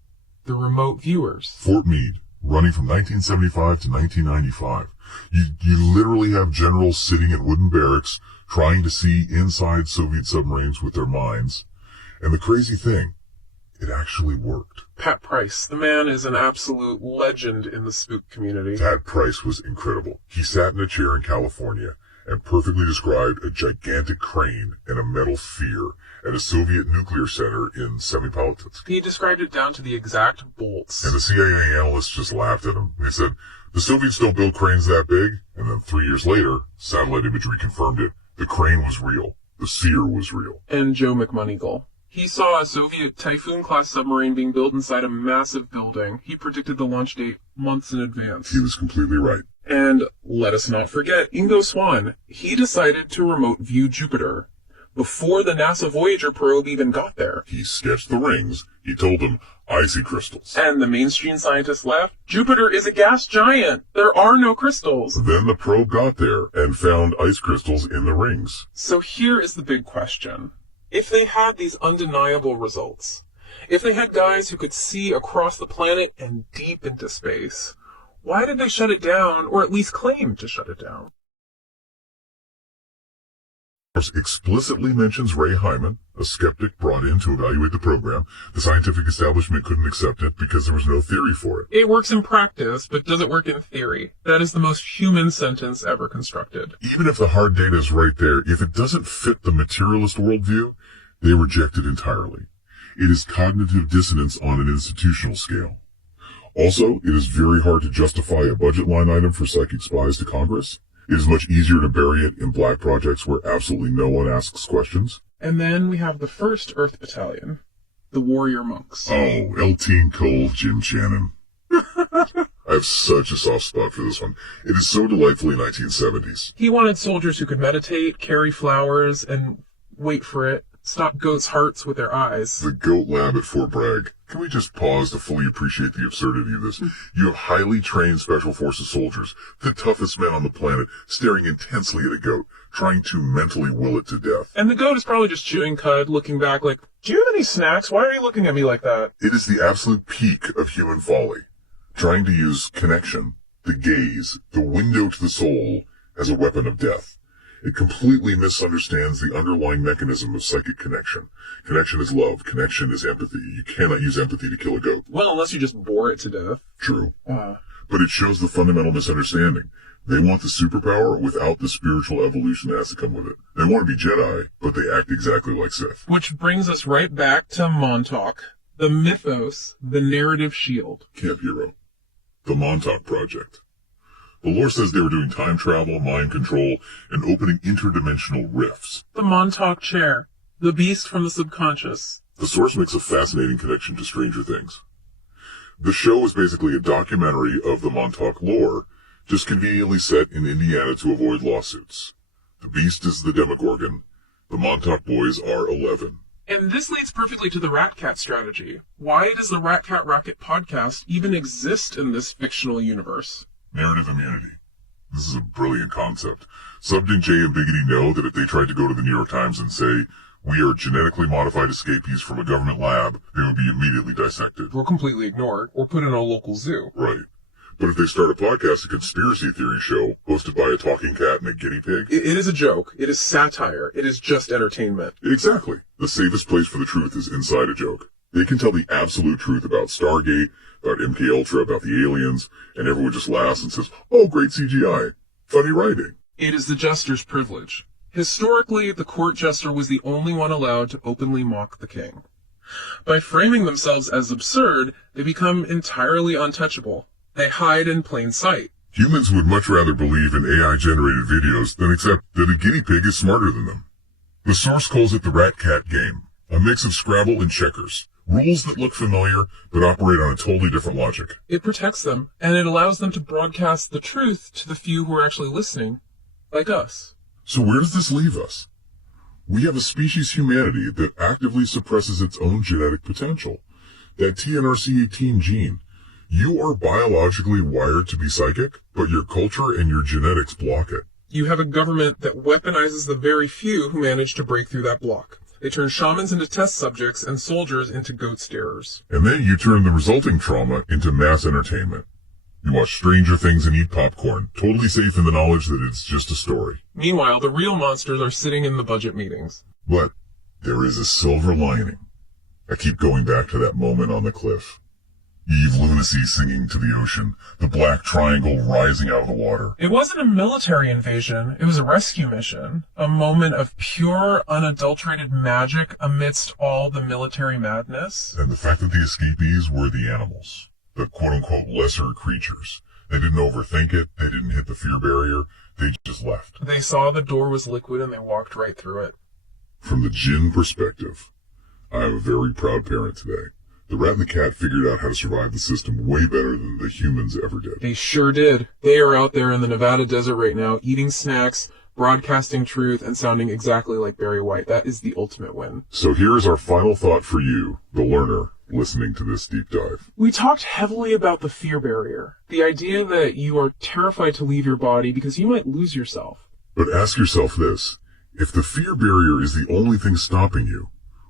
The remote viewers. Fort Meade, running from 1975 to 1995. You literally have generals sitting in wooden barracks, trying to see inside Soviet submarines with their minds. And the crazy thing, it actually worked. Pat Price, the man is an absolute legend in the spook community. Pat Price was incredible. He sat in a chair in California and perfectly described a gigantic crane and a metal sphere at a Soviet nuclear center in Semipalatinsk. He described it down to the exact bolts. And the CIA analysts just laughed at him. They said, the Soviets don't build cranes that big. And then 3 years later, satellite imagery confirmed it. The crane was real. The sphere was real. And Joe McMoneagle. He saw a Soviet Typhoon-class submarine being built inside a massive building. He predicted the launch date months in advance. He was completely right. And let us not forget Ingo Swann. He decided to remote view Jupiter before the NASA Voyager probe even got there. He sketched the rings. He told them, I see crystals. And the mainstream scientists laughed. Jupiter is a gas giant. There are no crystals. Then the probe got there and found ice crystals in the rings. So here is the big question. If they had these undeniable results, if they had guys who could see across the planet and deep into space, why did they shut it down, or at least claim to shut it down? Explicitly mentions Ray Hyman, a skeptic brought in to evaluate the program. The scientific establishment couldn't accept it because there was no theory for it. It works in practice, but does it work in theory? That is the most human sentence ever constructed. Even if the hard data is right there, if it doesn't fit the materialist worldview, they reject it entirely. It is cognitive dissonance on an institutional scale. Also, it is very hard to justify a budget line item for psychic spies to Congress. It is much easier to bury it in black projects where absolutely no one asks questions. And then we have the 1st Earth Battalion, the Warrior Monks. Oh, L-Teen Cole, Jim Channon. I have such a soft spot for this one. It is so delightfully 1970s. He wanted soldiers who could meditate, carry flowers, and wait for it. Stop goats' hearts with their eyes. The goat lab at Fort Bragg. Can we just pause to fully appreciate the absurdity of this? You have highly trained Special Forces soldiers, the toughest men on the planet, staring intensely at a goat, trying to mentally will it to death. And the goat is probably just chewing cud, looking back like, do you have any snacks? Why are you looking at me like that? It is the absolute peak of human folly. Trying to use connection, the gaze, the window to the soul, as a weapon of death. It completely misunderstands the underlying mechanism of psychic connection. Connection is love. Connection is empathy. You cannot use empathy to kill a goat. Well, unless you just bore it to death. True. But it shows the fundamental misunderstanding. They want the superpower without the spiritual evolution that has to come with it. They want to be Jedi, but they act exactly like Sith. Which brings us right back to Montauk, the mythos, the narrative shield. Camp Hero. The Montauk Project. The lore says they were doing time travel, mind control, and opening interdimensional rifts. The Montauk chair, the beast from the subconscious. The source makes a fascinating connection to Stranger Things. The show is basically a documentary of the Montauk lore, just conveniently set in Indiana to avoid lawsuits. The beast is the Demogorgon. The Montauk boys are 11. And this leads perfectly to the Rat Cat strategy. Why does the Cat Racket podcast even exist in this fictional universe? Narrative immunity. This is a brilliant concept. Subden J and Biggity know that if they tried to go to the New York Times and say, we are genetically modified escapees from a government lab, they would be immediately dissected. Or completely ignored, or put in a local zoo. Right. But if they start a podcast, a conspiracy theory show, hosted by a talking cat and a guinea pig... It is a joke. It is satire. It is just entertainment. Exactly. The safest place for the truth is inside a joke. They can tell the absolute truth about Stargate, about MKUltra, about the aliens, and everyone just laughs and says, oh, great CGI. Funny writing. It is the jester's privilege. Historically, the court jester was the only one allowed to openly mock the king. By framing themselves as absurd, they become entirely untouchable. They hide in plain sight. Humans would much rather believe in AI-generated videos than accept that a guinea pig is smarter than them. The source calls it the Rat Cat game, a mix of Scrabble and checkers. Rules that look familiar, but operate on a totally different logic. It protects them, and it allows them to broadcast the truth to the few who are actually listening, like us. So where does this leave us? We have a species humanity that actively suppresses its own genetic potential. That TNRC18 gene. You are biologically wired to be psychic, but your culture and your genetics block it. You have a government that weaponizes the very few who manage to break through that block. They turn shamans into test subjects and soldiers into goat steerers. And then you turn the resulting trauma into mass entertainment. You watch Stranger Things and eat popcorn, totally safe in the knowledge that it's just a story. Meanwhile, the real monsters are sitting in the budget meetings. But there is a silver lining. I keep going back to that moment on the cliff. Eve Lunacy singing to the ocean, the black triangle rising out of the water. It wasn't a military invasion, it was a rescue mission. A moment of pure, unadulterated magic amidst all the military madness. And the fact that the escapees were the animals. The quote-unquote lesser creatures. They didn't overthink it, they didn't hit the fear barrier, they just left. They saw the door was liquid and they walked right through it. From the Jinn perspective, I am a very proud parent today. The rat and the cat figured out how to survive the system way better than the humans ever did. They sure did. They are out there in the Nevada desert right now, eating snacks, broadcasting truth, and sounding exactly like Barry White. That is the ultimate win. So here is our final thought for you, the learner, listening to this deep dive. We talked heavily about the fear barrier. The idea that you are terrified to leave your body because you might lose yourself. But ask yourself this. If the fear barrier is the only thing stopping you,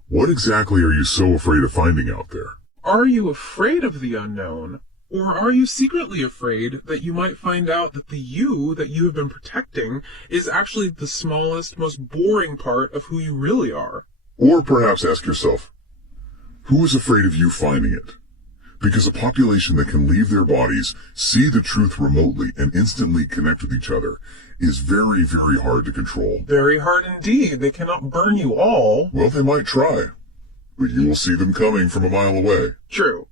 what exactly are you so afraid of finding out there? Are you afraid of the unknown? Or are you secretly afraid that you might find out that the you that you have been protecting is actually the smallest, most boring part of who you really are? Or perhaps ask yourself, who is afraid of you finding it? Because a population that can leave their bodies, see the truth remotely, and instantly connect with each other is very, very hard to control. Very hard indeed. They cannot burn you all. Well, they might try, but you will see them coming from a mile away. True.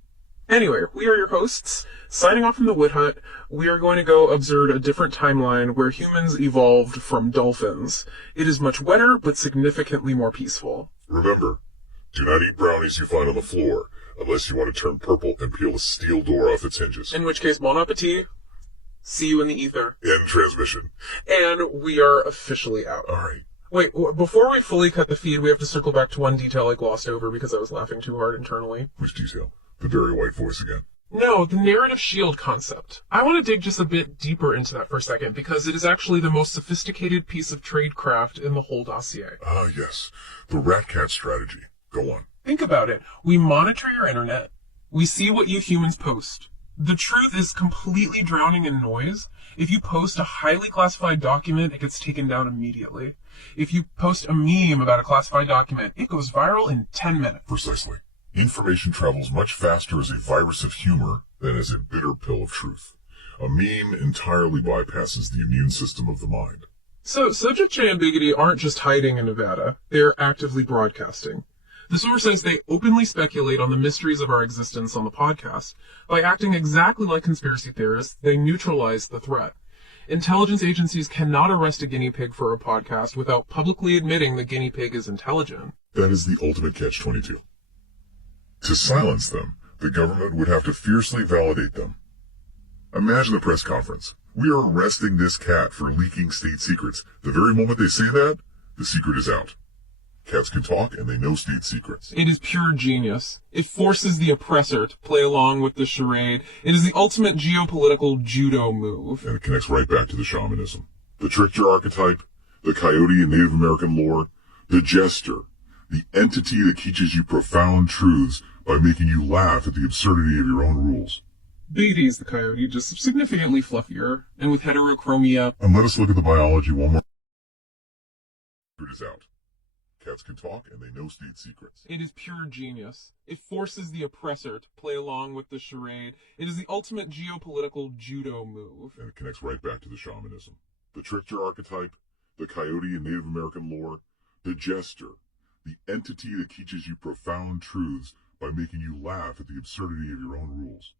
Anyway, we are your hosts. Signing off from the W.A.T.H.U.T, we are going to go observe a different timeline where humans evolved from dolphins. It is much wetter, but significantly more peaceful. Remember, do not eat brownies you find on the floor, unless you want to turn purple and peel a steel door off its hinges. In which case, bon appetit. See you in the ether. End transmission. And we are officially out. All right. Wait, before we fully cut the feed, we have to circle back to one detail I glossed over because I was laughing too hard internally. Which detail? The Barry White voice again. No, the narrative shield concept. I want to dig just a bit deeper into that for a second because it is actually the most sophisticated piece of tradecraft in the whole dossier. Ah, yes. The rat cat strategy. Go on. Think about it. We monitor your internet. We see what you humans post. The truth is completely drowning in noise. If you post a highly classified document, it gets taken down immediately. If you post a meme about a classified document, it goes viral in 10 minutes. Precisely. Information travels much faster as a virus of humor than as a bitter pill of truth. A meme entirely bypasses the immune system of the mind. So, Subject J and Biggity aren't just hiding in Nevada, they're actively broadcasting. The source says they openly speculate on the mysteries of our existence on the podcast. By acting exactly like conspiracy theorists, they neutralize the threat. Intelligence agencies cannot arrest a guinea pig for a podcast without publicly admitting the guinea pig is intelligent. That is the ultimate catch-22. To silence them, the government would have to fiercely validate them. Imagine the press conference. We are arresting this cat for leaking state secrets. The very moment they say that, the secret is out. Cats can talk, and they know state secrets. It is pure genius. It forces the oppressor to play along with the charade. It is the ultimate geopolitical judo move. And it connects right back to the shamanism. The trickster archetype, the coyote in Native American lore, the jester, the entity that teaches you profound truths by making you laugh at the absurdity of your own rules. Biggity is the coyote, just significantly fluffier, and with heterochromia. And let us look at the biology one more. It is out. Cats can talk, and they know state secrets. It is pure genius. It forces the oppressor to play along with the charade. It is the ultimate geopolitical judo move. And it connects right back to the shamanism. The trickster archetype, the coyote in Native American lore, the jester, the entity that teaches you profound truths by making you laugh at the absurdity of your own rules.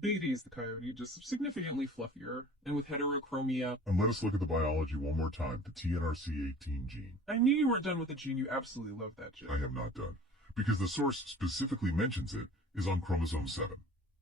Biggity is the coyote, just significantly fluffier, and with heterochromia. And let us look at the biology one more time, the TNRC18 gene. I knew you weren't done with the gene. You absolutely love that gene. I have not done, because the source specifically mentions it is on chromosome 7.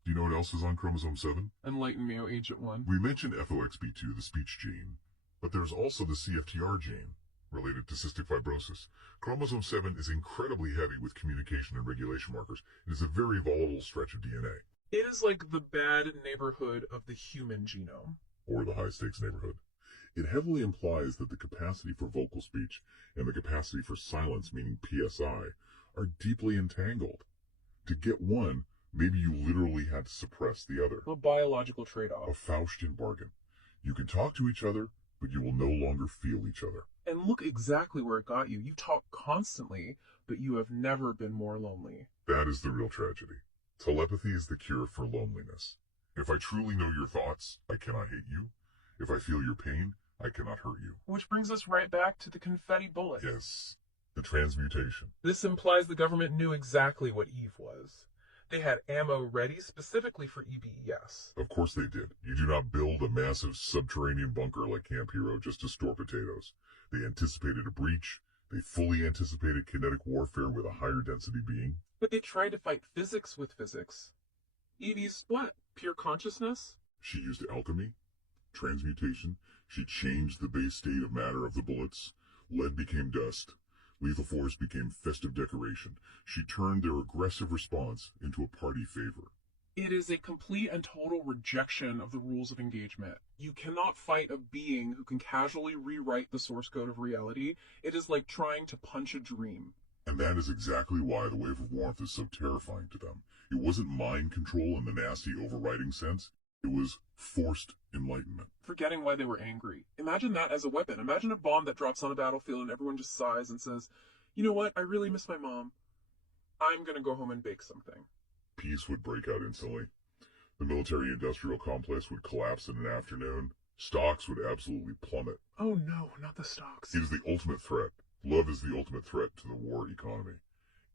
Do you know what else is on chromosome 7? Enlighten me, Agent 1. We mentioned FOXP2, the speech gene, but there's also the CFTR gene, related to cystic fibrosis. Chromosome 7 is incredibly heavy with communication and regulation markers. It is a very volatile stretch of DNA. It is like the bad neighborhood of the human genome. Or the high-stakes neighborhood. It heavily implies that the capacity for vocal speech and the capacity for silence, meaning PSI, are deeply entangled. To get one, maybe you literally had to suppress the other. A biological trade-off. A Faustian bargain. You can talk to each other, but you will no longer feel each other. And look exactly where it got you. You talk constantly, but you have never been more lonely. That is the real tragedy. Telepathy is the cure for loneliness. If I truly know your thoughts, I cannot hate you. If I feel your pain, I cannot hurt you. Which brings us right back to the confetti bullet. Yes, the transmutation. This implies the government knew exactly what Eve was. They had ammo ready specifically for EBES. Of course they did. You do not build a massive subterranean bunker like Camp Hero just to store potatoes. They anticipated a breach. They fully anticipated kinetic warfare with a higher density being. But they tried to fight physics with physics. Evie's what? Pure consciousness? She used alchemy, transmutation. She changed the base state of matter of the bullets. Lead became dust. Lethal force became festive decoration. She turned their aggressive response into a party favor. It is a complete and total rejection of the rules of engagement. You cannot fight a being who can casually rewrite the source code of reality. It is like trying to punch a dream. And that is exactly why the wave of warmth is so terrifying to them. It wasn't mind control in the nasty overriding sense. It was forced enlightenment. Forgetting why they were angry. Imagine that as a weapon. Imagine a bomb that drops on a battlefield and everyone just sighs and says, you know what, I really miss my mom. I'm gonna go home and bake something. Peace would break out instantly. The military-industrial complex would collapse in an afternoon. Stocks would absolutely plummet. Oh no, not the stocks. It is the ultimate threat. Love is the ultimate threat to the war economy.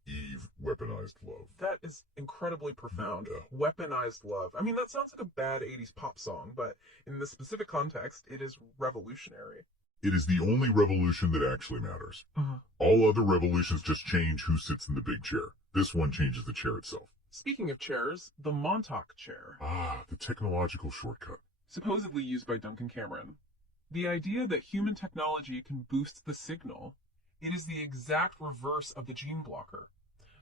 Eve weaponized love. That is incredibly profound. Yeah. Weaponized love. I mean, that sounds like a bad 80s pop song, but in this specific context, it is revolutionary. It is the only revolution that actually matters. All other revolutions just change who sits in the big chair. This one changes the chair itself. Speaking of chairs, the Montauk chair. Ah, the technological shortcut. Supposedly used by Duncan Cameron. The idea that human technology can boost the signal. It is the exact reverse of the gene blocker.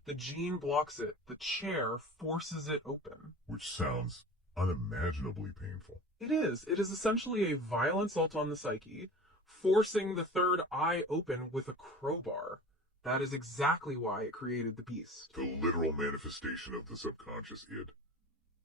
The gene blocks it. The chair forces it open. Which sounds unimaginably painful. It is. It is essentially a violent assault on the psyche, forcing the third eye open with a crowbar. That is exactly why it created the beast. The literal manifestation of the subconscious id.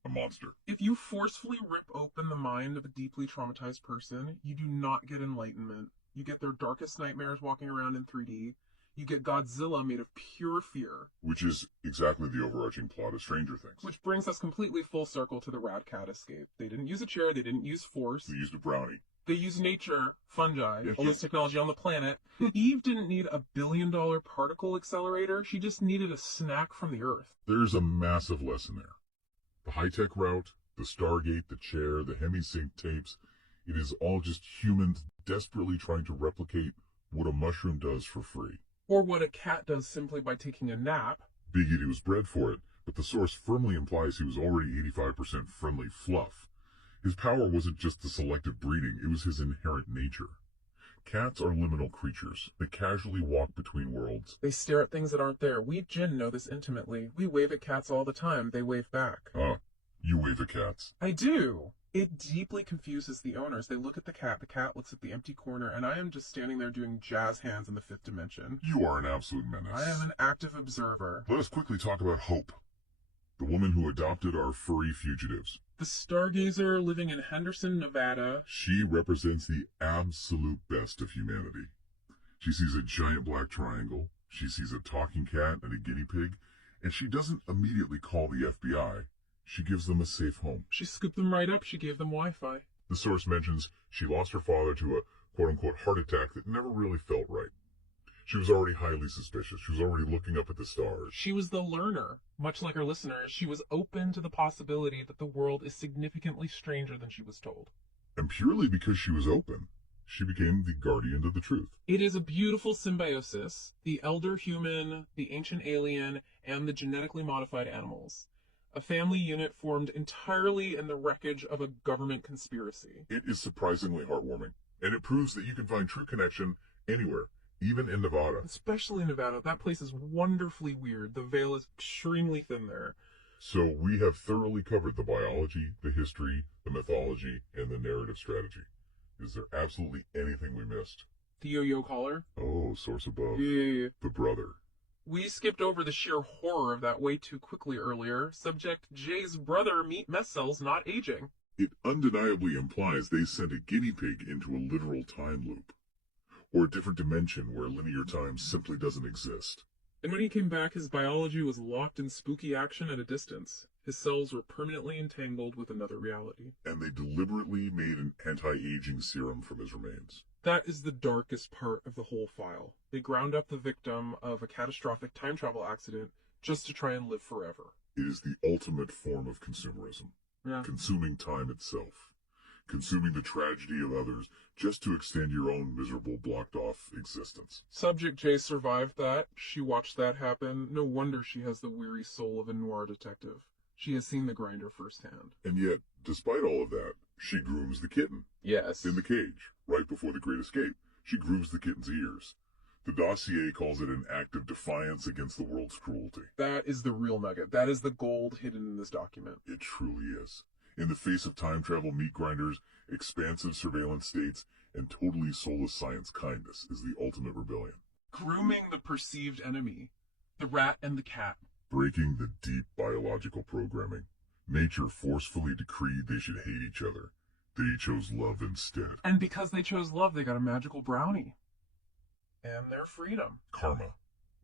a monster. If you forcefully rip open the mind of a deeply traumatized person, you do not get enlightenment. You get their darkest nightmares walking around in 3D. You get Godzilla made of pure fear. Which is exactly the overarching plot of Stranger Things. Which brings us completely full circle to the Rat Cat escape. They didn't use a chair, they didn't use force. They used a brownie. They used nature, fungi, all this technology on the planet. Eve didn't need $1 billion particle accelerator, she just needed a snack from the Earth. There's a massive lesson there. The high-tech route, the Stargate, the chair, the hemisync tapes, it is all just humans desperately trying to replicate what a mushroom does for free. Or what a cat does simply by taking a nap. Biggity was bred for it, but the source firmly implies he was already 85% friendly fluff. His power wasn't just the selective breeding, it was his inherent nature. Cats are liminal creatures. They casually walk between worlds. They stare at things that aren't there. We Jinn know this intimately. We wave at cats all the time. They wave back. You wave at cats. I do. It deeply confuses the owners. They look at the cat looks at the empty corner, and I am just standing there doing jazz hands in the 5th dimension. You are an absolute menace. I am an active observer. Let us quickly talk about Hope, the woman who adopted our furry fugitives. The stargazer living in Henderson, Nevada. She represents the absolute best of humanity. She sees a giant black triangle, she sees a talking cat and a guinea pig, and she doesn't immediately call the FBI. She gives them a safe home. She scooped them right up. She gave them Wi-Fi. The source mentions she lost her father to a quote-unquote heart attack that never really felt right. She was already highly suspicious. She was already looking up at the stars. She was the learner. Much like her listeners, she was open to the possibility that the world is significantly stranger than she was told. And purely because she was open, she became the guardian of the truth. It is a beautiful symbiosis. The elder human, the ancient alien, and the genetically modified animals. A family unit formed entirely in the wreckage of a government conspiracy. It is surprisingly heartwarming, and it proves that you can find true connection anywhere, even in Nevada. Especially Nevada. That place is wonderfully weird. The veil is extremely thin there. So we have thoroughly covered the biology, the history, the mythology, and the narrative strategy. Is there absolutely anything we missed? The yo-yo collar? Oh, source above. Yeah. The brother. We skipped over the sheer horror of that way too quickly earlier. Subject J's brother meet mess cells not aging. It undeniably implies they sent a guinea pig into a literal time loop. Or a different dimension where linear time simply doesn't exist. And when he came back, his biology was locked in spooky action at a distance. His cells were permanently entangled with another reality. And they deliberately made an anti-aging serum from his remains. That is the darkest part of the whole file. They ground up the victim of a catastrophic time travel accident just to try and live forever. It is the ultimate form of consumerism. Yeah. Consuming time itself. Consuming the tragedy of others just to extend your own miserable, blocked-off existence. Subject J survived that. She watched that happen. No wonder she has the weary soul of a noir detective. She has seen the grinder firsthand. And yet, despite all of that, she grooms the kitten. Yes. In the cage, right before the Great Escape. She grooves the kitten's ears. The dossier calls it an act of defiance against the world's cruelty. That is the real nugget. That is the gold hidden in this document. It truly is. In the face of time travel meat grinders, expansive surveillance states, and totally soulless science, kindness is the ultimate rebellion. Grooming the perceived enemy. The rat and the cat. Breaking the deep biological programming. Nature forcefully decreed they should hate each other. They chose love instead. And because they chose love, they got a magical brownie. And their freedom. Karma.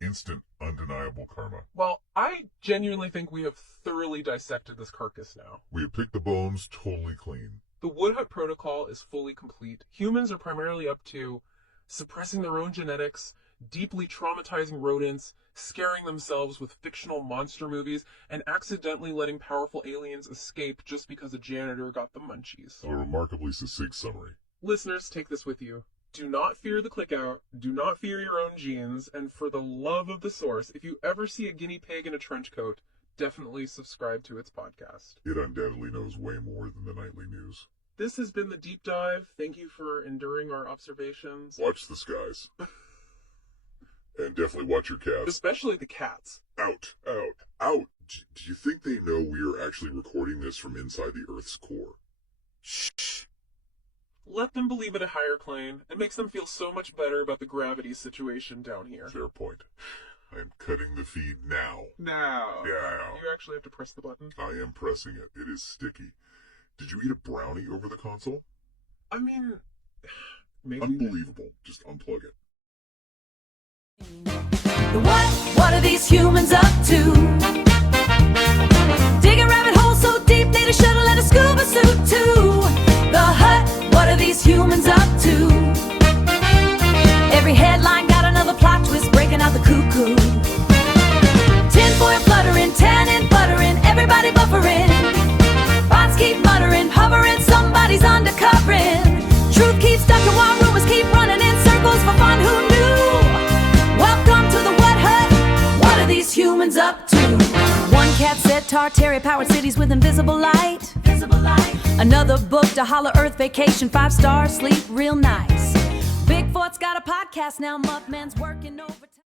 Instant, undeniable karma. Well, I genuinely think we have thoroughly dissected this carcass now. We have picked the bones totally clean. The W.A.T.H.U.T protocol is fully complete. Humans are primarily up to suppressing their own genetics, deeply traumatizing rodents, scaring themselves with fictional monster movies, and accidentally letting powerful aliens escape just because a janitor got the munchies. A remarkably succinct summary. Listeners, take this with you. Do not fear the click-out, do not fear your own genes, and for the love of the source, if you ever see a guinea pig in a trench coat, definitely subscribe to its podcast. It undoubtedly knows way more than the nightly news. This has been the Deep Dive. Thank you for enduring our observations. Watch the skies. And definitely watch your cats. Especially the cats. Out, out, out. Do you think they know we are actually recording this from inside the Earth's core? Shh. Let them believe it a higher plane. It makes them feel so much better about the gravity situation down here. Fair point. I am cutting the feed now. Now. Yeah. You actually have to press the button? I am pressing it. It is sticky. Did you eat a brownie over the console? I mean, maybe. Unbelievable. Just unplug it. What are these humans up to? Digging rabbit holes so deep, need a shuttle and a scuba suit too. The hut, what are these humans up to? Every headline got another plot twist, breaking out the cuckoo. Tinfoil fluttering, tannin buttering, everybody buffering. Bots keep muttering, hovering, somebody's undercovering. Truth keeps ducking while rumors keep running in circles for fun, who knew? Welcome to the W.A.T.H.U.T. What are these humans up to? One cat said Tartary-powered cities with invisible light. Another booked a Hollow Earth vacation, 5 stars, sleep real nice. Bigfoot's got a podcast now, Muffman's working overtime.